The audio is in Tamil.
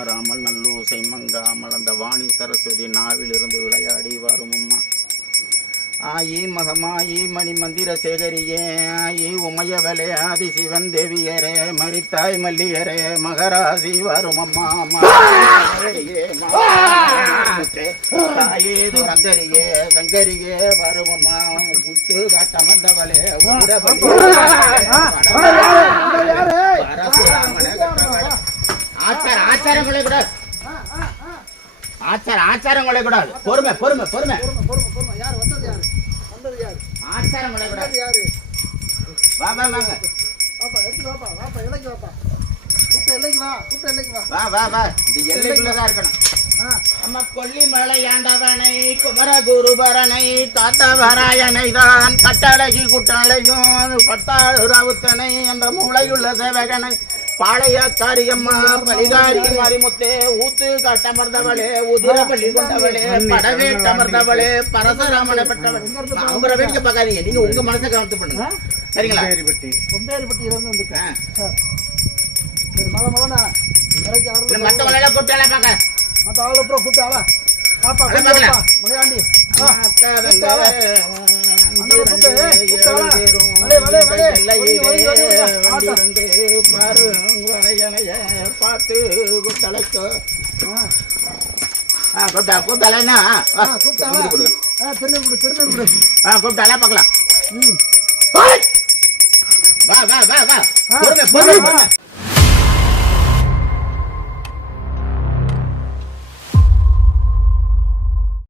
மாறாமல் நல்லோசை மங்காமல் அந்த வாணி சரஸ்வதி நாவிலிருந்து விளையாடி வரும் அம்மா ஆயி மகமாயி மணி மந்திர சேகரியே ஆயி உமையவலே ஆதி சிவன் தேவியரே மரித்தாய் மல்லியரே மகராசி வரும் அம்மா தாயே துரந்தரியே சங்கரியே வரும் அம்மா ஆச்சாரம் கூடாது ஆச்சார ஆச்சாரம் கொள்ள கூடாது பொறுமை பொறுமை பொறுமை. ஆச்சாரம் கொள்ள கூடாது வந்தது யாரு? வா வா வாங்க. வா, வா. வா. இது எல்லைக்குள்ளதான் இருக்கணும். நம்ம கொல்லிமலை ஆண்டவனை தான் கட்டழகி குட்டழையும் பட்டாளு ராவுத்தனை அந்த மூளையுள்ள சேவகனை பாளைய காரியம்மா பலிகாரி மாரிமுத்தே ஊத்து கட்டமர்ந்தவளே உதிர பள்ளி கொண்டவளே படவே கமர்ந்தவளே பரசுராமனை பெற்றவள் அவங்க வேடிக்கை பார்க்காதீங்க நீங்க உங்க மனசை கவனத்து பண்ணுங்க சரிங்களா இருந்து மொதல்ல இலைக்கு இல்ல அவர்களை மத்தவங்க எல்லாம் கூப்பிட்டு பார்க்க மத்த ஆளு அப்புறம் கூப்பிட்டு ஆளா. வாப்பா, அட கொஞ்சம் பார்க்கலாம். வாப்பா, முனியாண்டி. வா. பார்த்து ஆ, கூப்பிட்டாலா ஆ, கூப்பிட்டு ஆளா. ஆ, திருநெல் கொடு, திருநெல் கொடு. கூப்பிட்டாலா பார்க்கலாம் ம். வா வா வா வா பொறுமை, பொறுமை.